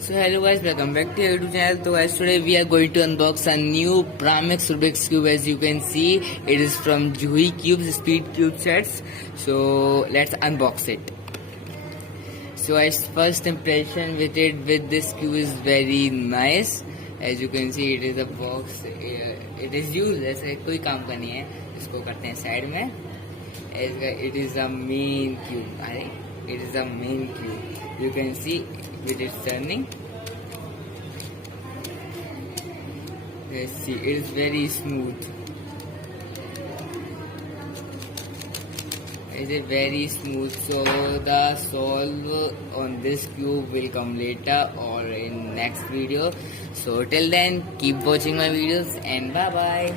So hello guys, welcome back to your YouTube channel. So guys, today we are going to unbox a new piramix Rubik's cube. As you can see, it is from Juhi Cubes Speed Cube sets. So let's unbox it. So guys, first impression with this cube is very nice. As you can see, it is a box. It is used. ऐसे कोई काम का नहीं है. इसको करते हैं side में. It is a main cube. It is a main cube. You can see with its turning. Let's see, it is very smooth. It is very smooth. So the solve on this cube will come later or in next video. So till then, keep watching my videos and bye bye.